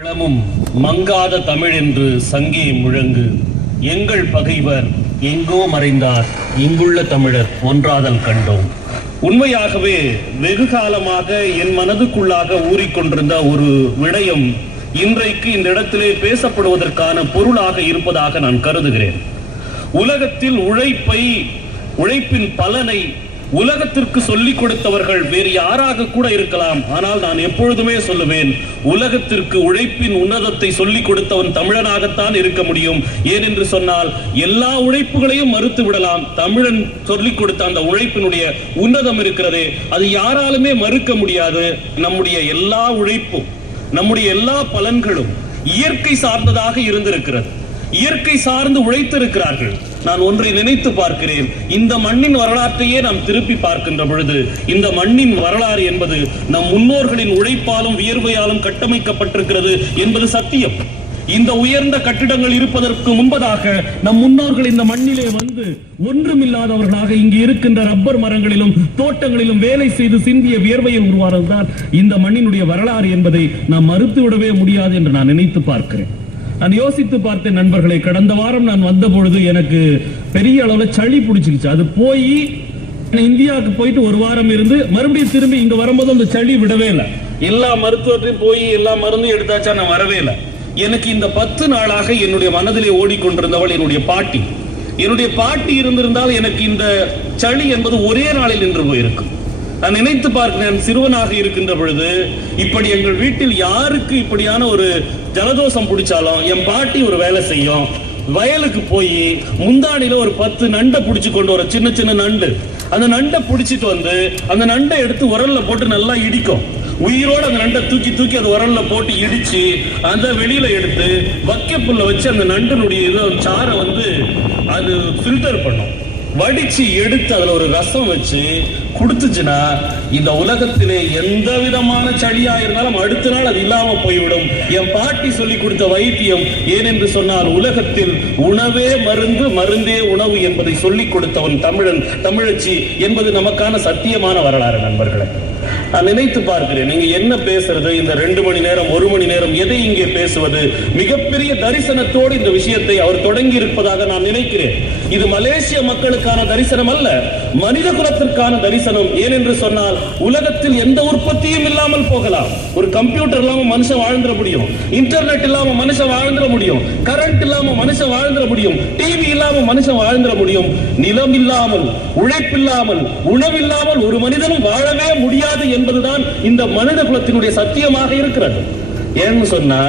இளமும் மங்காத தமிழ் என்று சங்கே முழங்கு. எங்கள் பகைவர் எங்கோ மறைந்தார் இங்குள்ள தமிழர் ஒன்றாதல் கண்டோம். உண்மையாகவே வெகு காலமாக என் மனதுக்குள்ளாக ஊறிக்கொண்டிருந்த ஒரு விடயம் இன்றைக்கு இந்த இடத்திலே பேசப்படுவதற்கான பொருளாக இருப்பதாக நான் கருதுகிறேன். உலகத்தில் உழைப்பை உழைப்பின் பலனை உலகத்திற்கு சொல்லிக் கொடுத்தவர்கள் வேறு யாராக கூட இருக்கலாம். ஆனால் நான் எப்பொழுதுமே சொல்லுவேன் உலகத்திற்கு உழைப்பின் உன்னதத்தை சொல்லிக் கொடுத்தவன் தமிழனாகத்தான் இருக்க முடியும். ஏனென்று சொன்னால் எல்லா உழைப்புகளையும் மறுத்து விடலாம். தமிழன் சொல்லிக் கொடுத்த அந்த உழைப்பினுடைய உன்னதம் இருக்கிறதே அது யாராலுமே மறுக்க முடியாது. நம்முடைய எல்லா உழைப்பும் நம்முடைய எல்லா பலன்களும் இயற்கை சார்ந்ததாக இருந்திருக்கிறது. இயற்கை சார்ந்து உழைத்திருக்கிறார்கள். நான் ஒன்றை நினைத்து பார்க்கிறேன். இந்த மண்ணின் வரலாற்றையே நாம் திருப்பி பார்க்கின்ற பொழுது இந்த மண்ணின் வரலாறு என்பது நம் முன்னோர்களின் உழைப்பாலும் வியர்வையாலும் கட்டமைக்கப்பட்டிருக்கிறது என்பது சத்தியம். இந்த உயர்ந்த கட்டிடங்கள் இருப்பதற்கு முன்பதாக நம் முன்னோர்கள் இந்த மண்ணிலே வந்து ஒன்றுமில்லாதவர்களாக இங்கு இருக்கின்ற ரப்பர் மரங்களிலும் தோட்டங்களிலும் வேலை செய்து சிந்திய வியர்வையை உருவானதுதான் இந்த மண்ணினுடைய வரலாறு என்பதை நாம் மறுத்துவிடவே முடியாது என்று நான் நினைத்து பார்க்கிறேன். நான் யோசித்து பார்த்தேன் நண்பர்களை கடந்த வாரம் நான் வந்த பொழுது எனக்கு பெரிய அளவில் சளி பிடிச்சிருச்சு. அது போய் இந்தியாவுக்கு போயிட்டு ஒரு வாரம் இருந்து மறுபடியும் திரும்பி இங்க வரும்போது அந்த சளி விடவே இல்லை. எல்லா மருத்துவத்தையும் போய் எல்லா மருந்தும் எடுத்தாச்சா நான் வரவே இல்லை. எனக்கு இந்த பத்து நாளாக என்னுடைய மனதிலே ஓடிக்கொண்டிருந்தவள் என்னுடைய பாட்டி. என்னுடைய பாட்டி இருந்திருந்தால் எனக்கு இந்த சளி என்பது ஒரே நாளில் நின்று போயிருக்கும். நான் நினைத்து பார்க்கிறேன் சிறுவனாக இருக்கின்ற பொழுது இப்படி எங்கள் வீட்டில் யாருக்கு இப்படியான ஒரு ஜலதோஷம் பிடிச்சாலும் என் பாட்டி ஒரு வேலை செய்யும். வயலுக்கு போய் முந்தாடியில ஒரு பத்து நண்டை பிடிச்சி கொண்டு வர சின்ன சின்ன நண்டு. அந்த நண்டை பிடிச்சிட்டு வந்து அந்த நண்டை எடுத்து உரல்ல போட்டு நல்லா இடிக்கும். உயிரோட அந்த நண்டை தூக்கி தூக்கி அது உரல்ல போட்டு இடிச்சு அந்த வெளியில எடுத்து வக்கப்புல்ல வச்சு அந்த நண்டனுடைய இது சாரை வந்து அது ஃபில்டர் பண்ணும். வடிச்சு எடுத்து அதுல ஒரு ரசம் வச்சு கொடுத்துச்சுன்னா இந்த உலகத்திலே எந்த விதமான சளியா இருந்தாலும் அடுத்த நாள் அது இல்லாம போய்விடும். என் பாட்டி சொல்லி கொடுத்த வைத்தியம் ஏனென்று சொன்னால் உலகத்தில் உணவே மருந்து மருந்தே உணவு என்பதை சொல்லிக் கொடுத்தவன் தமிழன் தமிழச்சி என்பது நமக்கான சத்தியமான வரலாறு நண்பர்களே. நான் நினைத்து பார்க்கிறேன். நீங்க என்ன பேசுறது? இந்த ரெண்டு மணி நேரம் ஒரு மணி நேரம் எதை இங்கே பேசுவது? மிகப்பெரிய தரிசனத்தோடு இந்த விஷயத்தை அவர் தொடங்கி இருப்பதாக நான் நினைக்கிறேன். இது மலேசிய மக்களுக்கான தரிசனம் அல்ல மனித குலத்திற்கான தரிசனம். ஏனென்று சொன்னால் உலகத்தில் எந்த உற்பத்தியும் இல்லாமல் போகலாம். ஒரு கம்ப்யூட்டர் இல்லாம மனுஷன் வாழ்ந்துட முடியும். இன்டர்நெட் இல்லாம மனுஷன் வாழ்ந்துட முடியும். கரண்ட் இல்லாம மனுஷன் வாழ்ந்துட முடியும். டிவி இல்லாம மனுஷன் வாழ்ந்துட முடியும். நிலம் இல்லாமல் உழைப்பில்லாமல் உணவில்லாமல் ஒரு மனிதனும் வாழவே முடியாது என்பதுதான் இந்த மனித குலத்தினுடைய சத்தியமாக இருக்கிறது. ஏன்னு சொன்னா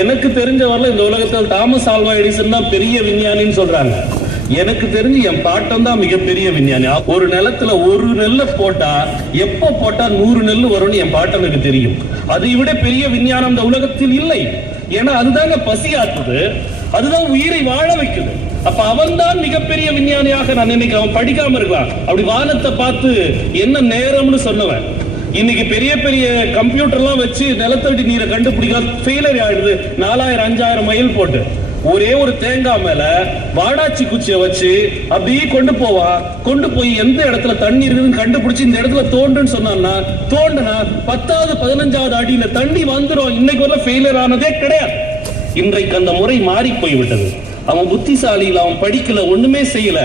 எனக்கு தெரிஞ்ச வரல இந்த உலகத்தில் தாமஸ் ஆல்வா எடிசன் தான் பெரிய விஞ்ஞானின்னு சொல்றாங்க. எனக்கு தெரிஞ்சு என் பாட்டம் தான் மிகப்பெரிய விஞ்ஞானி. ஒரு நிலத்துல ஒரு நெல்ல போட்டா எப்ப போட்டா நூறு நெல் வரும்னு என் பாட்டம் எனக்கு தெரியும். அதை விட பெரிய விஞ்ஞானம் இந்த உலகத்தில் இல்லை. ஏன்னா அதுதாங்க பசி ஆற்றுது அதுதான் உயிரை வாழ வைக்குது. அப்ப அவன் தான் மிகப்பெரிய விஞ்ஞானியாக நான் நினைக்கிறேன். அவன் படிக்காம இருக்கலாம். அப்படி வானத்தை பார்த்து என்ன நேரம்னு சொன்னவன். இன்னைக்கு பெரிய பெரிய கம்ப்யூட்டர்லாம் வச்சு நிலத்தடி நீரை கண்டுபிடிக்காது ஃபெயிலர் ஆயிடுது. நாலாயிரம் அஞ்சாயிரம் மைல் போட்டு. ஒரே ஒரு தேங்காய் மேல வாடாச்சி குச்சியை வச்சு அப்படியே கொண்டு போவான் கொண்டு போய் எந்த இடத்துல தண்ணி இருக்குதுன்னு கண்டுபிடிச்சு இந்த இடத்துல தோண்டுன்னு சொன்னான்னா தோண்டனா பத்தாவது பதினஞ்சாவது அடியில தண்ணி வந்துடும் இன்னைக்கு வரல ஃபெயிலியர் ஆனதே கிடையாது. இன்றைக்கு அந்த முறை மாறி போய்விட்டது. அவன் புத்திசாலியில் அவன் படிக்கல ஒண்ணுமே செய்யல.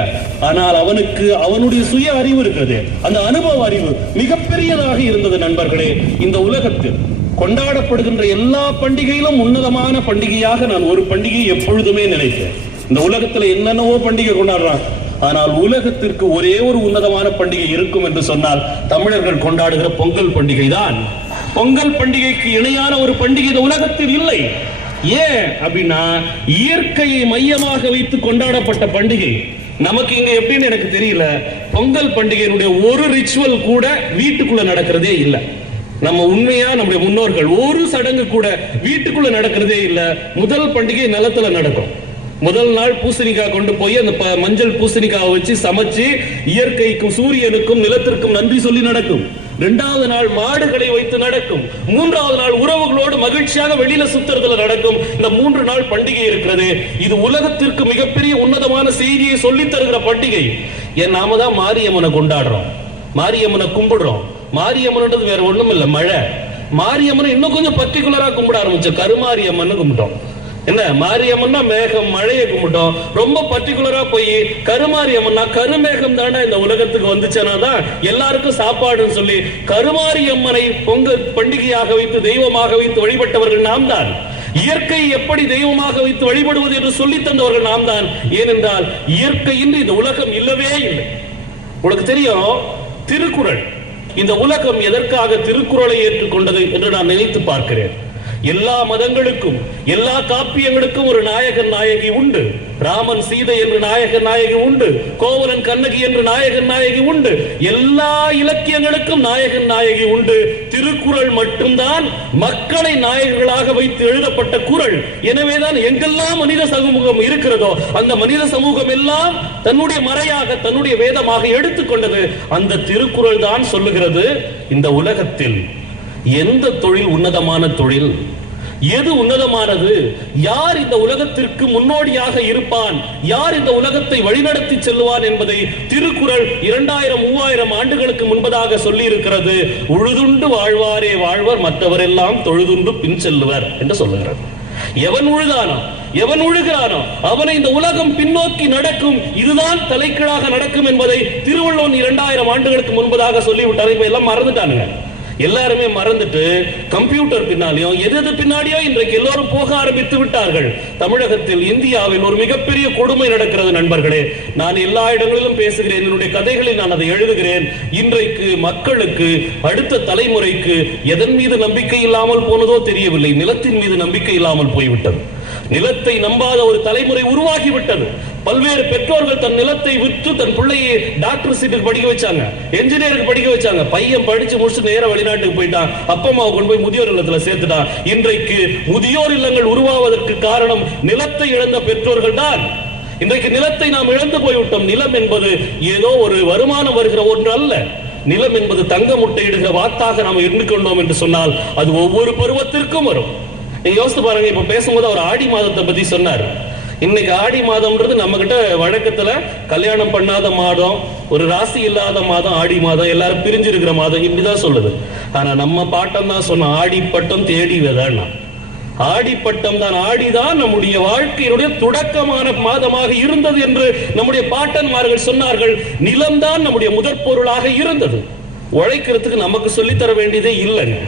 ஆனால் அவனுக்கு அவனுடைய சுய அறிவு இருக்கிறது. அந்த அனுபவ அறிவு மிகப்பெரியதாக இருந்தது நண்பர்களே. இந்த உலகத்தில் கொண்டாடப்படுகின்ற எல்லா பண்டிகையிலும் உன்னதமான பண்டிகையாக நான் ஒரு பண்டிகையை எப்பொழுதுமே நினைத்தேன் இந்த உலகத்துல என்னென்னவோ பண்டிகை கொண்டாடுறான். ஆனால் உலகத்திற்கு ஒரே ஒரு உன்னதமான பண்டிகை இருக்கும் என்று சொன்னால் தமிழர்கள் கொண்டாடுகிற பொங்கல் பண்டிகை தான் பொங்கல் பண்டிகைக்கு இணையான ஒரு பண்டிகை இந்த உலகத்தில் இல்லை. ஏன் அப்படின்னா இயற்கையை மையமாக வைத்து கொண்டாடப்பட்ட பண்டிகை. நமக்கு இங்க எப்படின்னு எனக்கு தெரியல. பொங்கல் பண்டிகையினுடைய ஒரு ரிச்சுவல் கூட வீட்டுக்குள்ள நடக்கிறதே இல்லை. நம்ம உண்மையா நம்முடைய முன்னோர்கள் ஒரு சடங்கு கூட வீட்டுக்குள்ள நடக்கிறதே இல்ல. முதல் பண்டிகை நிலத்துல நடக்கும். முதல் நாள் பூசணிக்காய் கொண்டு போய் அந்த ப- மஞ்சள் பூசணிக்காவை வச்சு சமைச்சு இயற்கைக்கும் சூரியனுக்கும் நிலத்திற்கும் நன்றி சொல்லி நடக்கும். இரண்டாவது நாள் மாடுகளை வைத்து நடக்கும். மூன்றாவது நாள் உறவுகளோடு மகிழ்ச்சியாக வெளியில சுத்துறதுல நடக்கும். இந்த மூன்று நாள் பண்டிகை இருக்கிறது. இது உலகத்திற்கு மிகப்பெரிய உன்னதமான செய்தியை சொல்லித் தருகிற பண்டிகை. ஏன் நாம தான் மாரியம்மனை கொண்டாடுறோம். மாரியம்மனை கும்பிடுறோம். மாரியம்மன்ன்றது வேற ஒண்ணும் இல்ல மழை. மாரியம்மனை இன்னும் கொஞ்சம் பர்டிகுலரா கும்பிட ஆரம்பிச்சோம். கருமாரியம்மன் கும்பிட்டோம். என்ன மாரியம்மன்னா மேகம் மழையை கும்பிட்டோம். ரொம்ப பர்டிகுலரா போய் கருமாரியம்மன்னா கருமேகம் தானே இந்த உலகத்துக்கு வந்துச்சுன்னா தான் எல்லாருக்கும் சாப்பாடுன்னு சொல்லி கருமாரியம்மனை பொங்கல் பண்டிகையாக வைத்து தெய்வமாக வைத்து வழிபட்டவர்கள் நாம் தான். இயற்கை எப்படி தெய்வமாக வைத்து வழிபடுவது என்று சொல்லி தந்தவர்கள் நாம் தான். ஏனென்றால் இயற்கையின்றி இந்த உலகம் இல்லவே இல்லை. உனக்கு தெரியும் திருக்குறள். இந்த உலகம் எதற்காக திருக்குறளை ஏற்றுக்கொண்டது என்று நான் நினைத்து பார்க்கிறேன். எல்லா மதங்களுக்கும் எல்லா காப்பியங்களுக்கும் ஒரு நாயகன் நாயகி உண்டு. ராமன் சீதை என்று நாயகன் நாயகி உண்டு. கோவலன் கண்ணகி என்று நாயகன் நாயகி உண்டு. எல்லா இலக்கியங்களுக்கும் நாயகன் நாயகி உண்டு. திருக்குறள் மட்டும்தான் மக்களை நாயகர்களாக வைத்து எழுதப்பட்ட குறள். எனவேதான் எங்கெல்லாம் மனித சமூகம் இருக்கிறதோ அந்த மனித சமூகம் எல்லாம் தன்னுடைய மறையாக தன்னுடைய வேதமாக எடுத்துக்கொண்டது. அந்த திருக்குறள் தான் சொல்லுகிறது இந்த உலகத்தில் எந்த தொழில் உன்னதமான தொழில்? எது உன்னதமானது? யார் இந்த உலகத்திற்கு முன்னோடியாக இருப்பான்? யார் இந்த உலகத்தை வழிநடத்தி செல்வான் என்பதை திருக்குறள் இரண்டாயிரம் மூவாயிரம் ஆண்டுகளுக்கு முன்பதாக சொல்லி இருக்கிறது உழுதுண்டு வாழ்வாரே வாழ்வர் மற்றவரெல்லாம் தொழுதுண்டு பின் செல்லுவர் என்று சொல்லுகிறது. எவன் உழுதானோ எவன் உழுகிறானோ அவனை இந்த உலகம் பின்னோக்கி நடக்கும் இதுதான் தலைக்கீழாக நடக்கும் என்பதை திருவள்ளுவன் இரண்டாயிரம் ஆண்டுகளுக்கு முன்பதாக சொல்லிவிட்டார் இப்ப எல்லாம் மறந்துட்டானுங்க. எல்லாருமே மறந்துட்டு கம்ப்யூட்டர் பின்னாலேயும் எது எது பின்னாடியோ இன்றைக்கு எல்லோரும் போக ஆரம்பித்து விட்டார்கள். தமிழகத்தில் இந்தியாவில் ஒரு மிகப்பெரிய கொடுமை நடக்கிறது நண்பர்களே. நான் எல்லா இடங்களிலும் பேசுகிறேன். என்னுடைய கதைகளில் நான் அதை எழுதுகிறேன். இன்றைக்கு மக்களுக்கு அடுத்த தலைமுறைக்கு எதன் மீது நம்பிக்கை இல்லாமல் போனதோ தெரியவில்லை. நிலத்தின் மீது நம்பிக்கை இல்லாமல் போய்விட்டது. நிலத்தை நம்பாத ஒரு தலைமுறை உருவாகிவிட்டது. பல்வேறு பெற்றோர்கள் தன் நிலத்தை விற்று தன் பிள்ளையை டாக்டர் சீட்டுக்கு படிக்க வச்சாங்க. என்ஜினியருக்கு படிக்க வச்சாங்க. பையன் படிச்சு முடிச்சு நேர வெளிநாட்டுக்கு போயிட்டான். அப்பா அம்மாவை கொண்டு போய் முதியோர் இல்லத்துல சேர்த்துட்டான். இன்றைக்கு முதியோர் இல்லங்கள் உருவாவதற்கு காரணம் நிலத்தை இழந்த பெற்றோர்கள் தான். இன்றைக்கு நிலத்தை நாம் இழந்து போய்விட்டோம். நிலம் என்பது ஏதோ ஒரு வருமானம் வருகிற ஒன்று அல்ல. நிலம் என்பது தங்க முட்டையிடுகிற வாத்தாக நாம் எண்ணிக்கொண்டோம் என்று சொன்னால் அது ஒவ்வொரு பருவத்திற்கும் வரும். நீங்க யோசித்து பாருங்க இப்ப பேசும்போது அவர் ஆடி மாதத்தை பத்தி சொன்னார். இன்னைக்கு ஆடி மாதம்ன்றது நம்ம கிட்ட வழக்கத்துல கல்யாணம் பண்ணாத மாதம் ஒரு ராசி இல்லாத மாதம் ஆடி மாதம் எல்லாரும் பிரிஞ்சு இருக்கிற மாதம் இப்படிதான் சொல்லுது. ஆனா நம்ம பாட்டம் தான் சொன்னோம் ஆடி பட்டம் தேடி விதான்னா. ஆடிப்பட்டம் தான் ஆடிதான் நம்முடைய வாழ்க்கையினுடைய தொடக்கமான மாதமாக இருந்தது என்று நம்முடைய பாட்டன்மார்கள் சொன்னார்கள். நிலம்தான் நம்முடைய முதற் பொருளாக இருந்தது. உழைக்கிறதுக்கு நமக்கு சொல்லித்தர வேண்டியதே இல்லைங்க.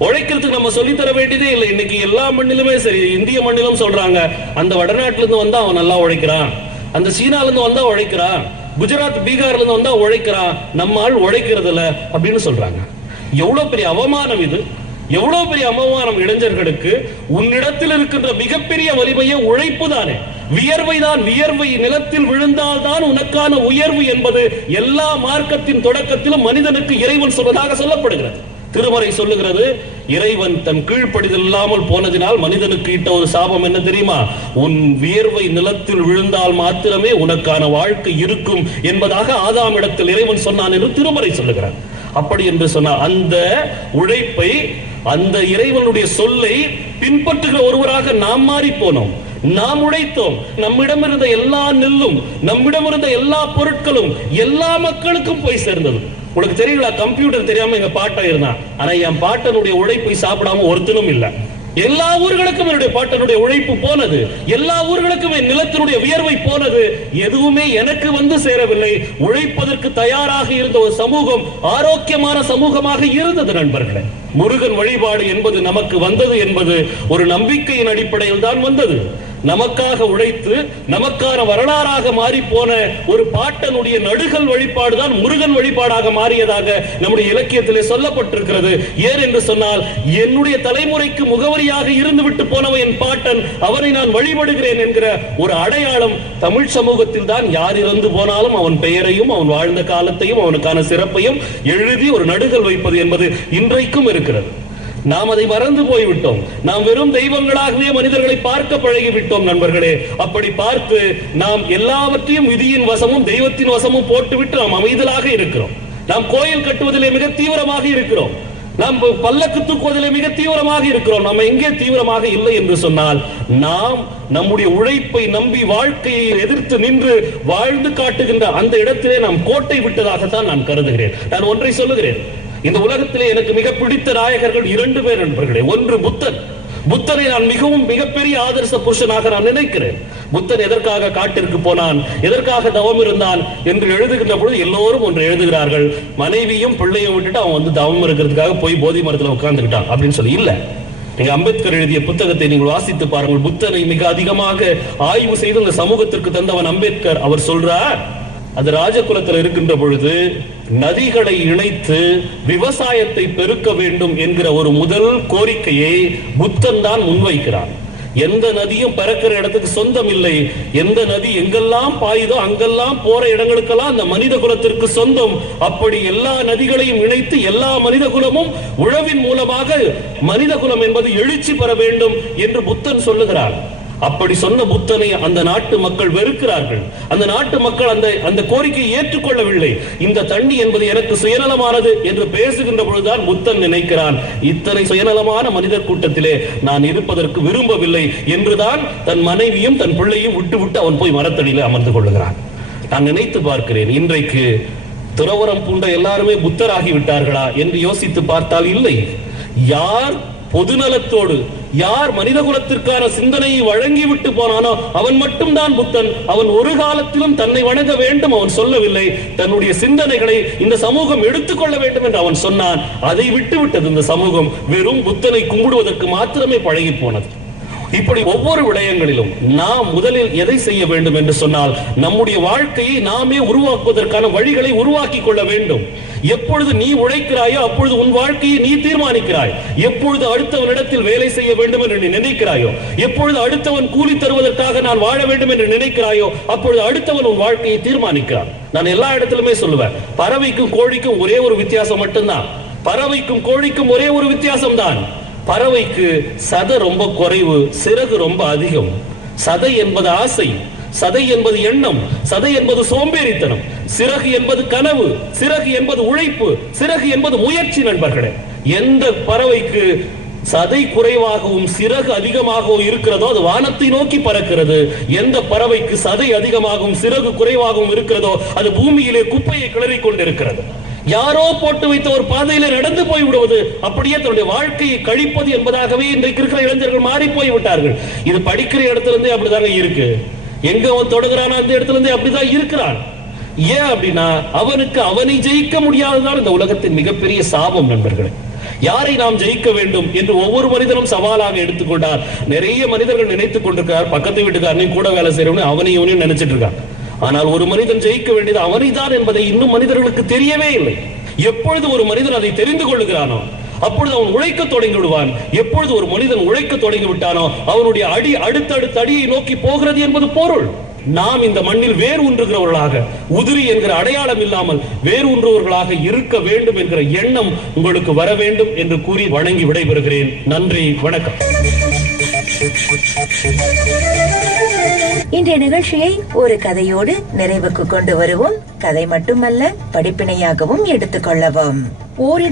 உழைக்கிறதுக்கு நம்ம சொல்லித் தர வேண்டியதே இல்லை. இன்னைக்கு எல்லா மண்ணிலுமே சரி இந்திய மண்ணிலும் சொல்றாங்க அந்த வடநாட்டுல இருந்து வந்தா அவன் நல்லா உழைக்கிறான். அந்த சீனால இருந்து வந்தா உழைக்கிறான். குஜராத் பீகார்ல இருந்து வந்தா உழைக்கிறான். நம்ம ஆள் உழைக்கிறது இல்ல அப்படின்னு சொல்றாங்க. எவ்வளவு பெரிய அவமானம் இது. எவ்வளவு பெரிய அவமானம் இளைஞர்களுக்கு. உன்னிடத்தில் இருக்கின்ற மிகப்பெரிய வலிமையை உழைப்பு தானே. வியர்வை தான் வியர்வை நிலத்தில் விழுந்தால் தான் உனக்கான உயர்வு என்பது எல்லா மார்க்கத்தின் தொடக்கத்திலும் மனிதனுக்கு இறைவன் சொல்வதாக சொல்லப்படுகிறது. திருமறை சொல்லுகிறது இறைவன் தன் கீழ்ப்படிதல் இல்லாமல் போனதினால் மனிதனுக்கு இட்ட ஒரு சாபம் என்ன தெரியுமா? உன் வியர்வை நிலத்தில் விழுந்தால் மாத்திரமே உனக்கான வாழ்க்கை இருக்கும் என்பதாக ஆதாம் இடத்தில் இறைவன் சொன்னான் என்று திருமறை சொல்லுகிறார். அப்படி என்று சொன்னார் அந்த உழைப்பை அந்த இறைவனுடைய சொல்லை பின்பற்றுகிற ஒருவராக நாம் மாறி போனோம். நாம் உழைத்தோம். நம்மிடம் இருந்த எல்லா நெல்லும் நம்மிடம் இருந்த எல்லா பொருட்களும் எல்லா மக்களுக்கும் போய் சேர்ந்தது. உனக்கு தெரியல கம்ப்யூட்டர் தெரியாம எங்க பாட்டன் இருந்தான் ஆனா என் பாட்டனுடைய உழைப்பை சாப்பிடாம ஒருத்தனும் இல்ல. எல்லா ஊர்களுக்கும் என்னுடைய பாட்டனுடைய உழைப்பு போனது. எல்லா ஊர்களுக்கும் என் நிலத்தினுடைய வியர்வை போனது. எதுவுமே எனக்கு வந்து சேரவில்லை. உழைப்பதற்கு தயாராக இருந்த ஒரு சமூகம் ஆரோக்கியமான சமூகமாக இருந்தது நண்பர்களே. முருகன் வழிபாடு என்பது நமக்கு வந்தது என்பது ஒரு நம்பிக்கையின் அடிப்படையில் தான் வந்தது. நமக்காக உழைத்து நமக்கான வரலாறாக மாறி போன ஒரு பாட்டனுடைய நடுகள் வழிபாடு தான் முருகன் வழிபாடாக மாறியதாக நம்முடைய இலக்கியத்திலே சொல்லப்பட்டிருக்கிறது. ஏன் என்று சொன்னால் என்னுடைய தலைமுறைக்கு முகவரியாக இருந்து விட்டு போனவன் என் பாட்டன் அவனை நான் வழிபடுகிறேன் என்கிற ஒரு அடையாளம் தமிழ் சமூகத்தில் தான் யார் இறந்து போனாலும் அவன் பெயரையும் அவன் வாழ்ந்த காலத்தையும் அவனுக்கான சிறப்பையும் எழுதி ஒரு நடுகள் வைப்பது என்பது இன்றைக்கும் இருக்கிறது. நாம் அதை மறந்து போய்விட்டோம். நாம் வெறும் தெய்வங்களாகவே மனிதர்களை பார்க்க பழகிவிட்டோம் நண்பர்களே. அப்படி பார்த்து நாம் எல்லாவற்றையும் விதியின் வசமும் தெய்வத்தின் வசமும் போட்டுவிட்டு நாம் அமைதலாக இருக்கிறோம். நாம் கோயில் கட்டுவதிலே மிக தீவிரமாக இருக்கிறோம். நாம் பல்லக்கு தூக்குவதிலே மிக தீவிரமாக இருக்கிறோம். நம்ம எங்கே தீவிரமாக இல்லை என்று சொன்னால் நாம் நம்முடைய உழைப்பை நம்பி வாழ்க்கையை எதிர்த்து நின்று வாழ்ந்து காட்டுகின்ற அந்த இடத்திலே நாம் கோட்டை விட்டதாகத்தான் நான் கருதுகிறேன். நான் ஒன்றை சொல்லுகிறேன். இந்த உலகத்திலே எனக்கு மிக பிடித்த நாயகர்கள் இரண்டு பேர் நண்பர்களே. ஒன்று புத்தன். புத்தனை நான் மிகவும் மிகப்பெரிய ஆதர்ச புருஷனாக நான் நினைக்கிறேன். புத்தன் எதற்காக காட்டிற்கு போனான்? எதற்காக தவம் இருந்தான்? என்று எழுதுகின்ற பொழுது எல்லோரும் ஒன்று எழுதுகிறார்கள். மனைவியும் பிள்ளையும் விட்டுட்டு அவன் வந்து தவம் இருக்கிறதுக்காக போய் போதி மரத்துல உட்கார்ந்துக்கிட்டான் அப்படின்னு சொல்லி. இல்ல. நீங்க அம்பேத்கர் எழுதிய புத்தகத்தை நீங்கள் வாசித்து பாருங்கள். புத்தனை மிக அதிகமாக ஆய்வு செய்து இந்த சமூகத்திற்கு தந்தவன் அம்பேத்கர். அவர் சொல்றார் அது ராஜகுலத்தில் இருக்கின்ற பொழுது நதிகளை இணைத்து விவசாயத்தை பெருக்க வேண்டும் என்கிற ஒரு முதல் கோரிக்கையை புத்தன் தான் முன்வைக்கிறான் எந்த நதியும் பிறக்கிற இடத்துக்கு சொந்தம் இல்லை. எந்த நதி எங்கெல்லாம் பாயுதோ அங்கெல்லாம் போற இடங்களுக்கெல்லாம் அந்த மனித குலத்திற்கு சொந்தம். அப்படி எல்லா நதிகளையும் இணைத்து எல்லா மனித குலமும் உழவின் மூலமாக மனித குலம் என்பது எழுச்சி பெற வேண்டும் என்று புத்தன் சொல்லுகிறான். அப்படி சொன்ன புத்தனை அந்த நாட்டு மக்கள் வெறுக்கிறார்கள். அந்த நாட்டு மக்கள் அந்த அந்த கோரிக்கையை ஏற்றுக்கொள்ளவில்லை. இந்த தண்ணி என்பது எனக்கு சுயநலமானது என்று பேசுகின்ற பொழுதுதான் புத்தன் நினைக்கிறான். இத்தனை சுயநலமான மனிதர் கூட்டத்திலே நான் இருப்பதற்கு விரும்பவில்லை என்றுதான் தன் மனைவியும் தன் பிள்ளையும் விட்டு விட்டு அவன் போய் மரத்தடியில அமர்ந்து கொள்ளுகிறான். நான் நினைத்து பார்க்கிறேன் இன்றைக்கு துறவரம் பூண்ட எல்லாருமே புத்தராகி விட்டார்களா என்று யோசித்து பார்த்தால் இல்லை. யார் பொதுநலத்தோடு யார் மனித குலத்திற்கான சிந்தனையை வழங்கி விட்டு போனானோ அவன் மட்டும்தான் புத்தன். அவன் ஒரு காலத்திலும் தன்னை வணங்க வேண்டும் அவன் சொல்லவில்லை. தன்னுடைய சிந்தனைகளை இந்த சமூகம் எடுத்துக்கொள்ள வேண்டும் என்று அவன் சொன்னான். அதை விட்டு விட்டது இந்த சமூகம். வெறும் புத்தனை கும்பிடுவதற்கு மாத்திரமே பழகி போனது. இப்படி ஒவ்வொரு விடயங்களிலும் நாம் முதலில் எதை செய்ய வேண்டும் என்று சொன்னால் நம்முடைய வாழ்க்கையை நாமே உருவாக்குவதற்கான வழிகளை உருவாக்கி கொள்ள வேண்டும். எப்பொழுது நீ உழைக்கிறாயோ அப்பொழுது உன் வாழ்க்கையை நீ தீர்மானிக்கிறாய். எப்பொழுது அடுத்தவனிடத்தில் வேலை செய்ய வேண்டும் என்று நீ நினைக்கிறாயோ எப்பொழுது அடுத்தவன் கூலி தருவதற்காக நான் வாழ வேண்டும் என்று நினைக்கிறாயோ அப்பொழுது அடுத்தவன் உன் வாழ்க்கையை தீர்மானிக்கிறான். நான் எல்லா இடத்திலுமே சொல்லுவேன் பறவைக்கும் கோழிக்கும் ஒரே ஒரு வித்தியாசம் மட்டும்தான். பறவைக்கும் கோழிக்கும் ஒரே ஒரு வித்தியாசம் தான் பறவைக்கு சதை ரொம்ப குறைவு சிறகு ரொம்ப அதிகம். சதை என்பது ஆசை சதை என்பது எண்ணம் சதை என்பது சோம்பேறித்தனம் சிறகு என்பது கனவு சிறகு என்பது உழைப்பு சிறகு என்பது முயற்சி நண்பர்களே. எந்த பறவைக்கு சதை குறைவாகவும் சிறகு அதிகமாகவும் இருக்கிறதோ அது வானத்தை நோக்கி பறக்கிறது. எந்த பறவைக்கு சதை அதிகமாகவும் சிறகு குறைவாகவும் இருக்கிறதோ அது பூமியிலே குப்பையை கிளறி கொண்டிருக்கிறது. யாரோ போட்டு வைத்த ஒரு பாதையில நடந்து போய் விடுவது அப்படியே தன்னுடைய வாழ்க்கையை கழிப்பது என்பதாகவே இன்றைக்கு இருக்கிற இளைஞர்கள் மாறி போய் விட்டார்கள். இது படிக்கிற இடத்துல இருந்தே அப்படிதாங்க இருக்கு. எங்க அவன் தொடுகிறானோ அந்த இடத்துல இருந்தே அப்படிதான் இருக்கிறான். ஏன் அப்படின்னா அவனுக்கு அவனை ஜெயிக்க முடியாததான் இந்த உலகத்தின் மிகப்பெரிய சாபம் நண்பர்களே. யாரை நாம் ஜெயிக்க வேண்டும் என்று ஒவ்வொரு மனிதனும் சவாலாக எடுத்துக்கொண்டார். நிறைய மனிதர்கள் நினைத்துக் கொண்டிருக்கிறார். பக்கத்து வீட்டுக்காரனையும் கூட வேலை செய்யறவனு அவனையும் இவனையும் நினைச்சிட்டு இருக்கான் ஆனால் ஒரு மனிதன் ஜெயிக்க வேண்டியது அவனைதான் என்பதை இன்னும் மனிதர்களுக்கு தெரியவே இல்லை. எப்பொழுது ஒரு மனிதன் அதை தெரிந்து கொள்ளுகிறானோ அப்பொழுது அவன் உழைக்க தொடங்கி விடுவான். எப்பொழுது ஒரு மனிதன் உழைக்க தொடங்கி விட்டானோ அவனுடைய அடி அடுத்தடுத்த அடியை நோக்கி போகிறது என்பது பொருள். நாம் இந்த மண்ணில் வேறு ஊன்றுகிறவர்களாக உதிரி என்கிற அடையாளம் இல்லாமல் வேறு ஊன்றுவர்களாக இருக்க வேண்டும் என்கிற எண்ணம் உங்களுக்கு வர வேண்டும் என்று கூறி வணங்கி விடைபெறுகிறேன். நன்றி வணக்கம். இன்றைய நிகழ்ச்சியை ஒரு கதையோடு நிறைவுக்கு கொண்டு வருவோம். கதை மட்டுமல்ல படிப்பினையாகவும் எடுத்துக்கொள்ளவும். ஓரிடம்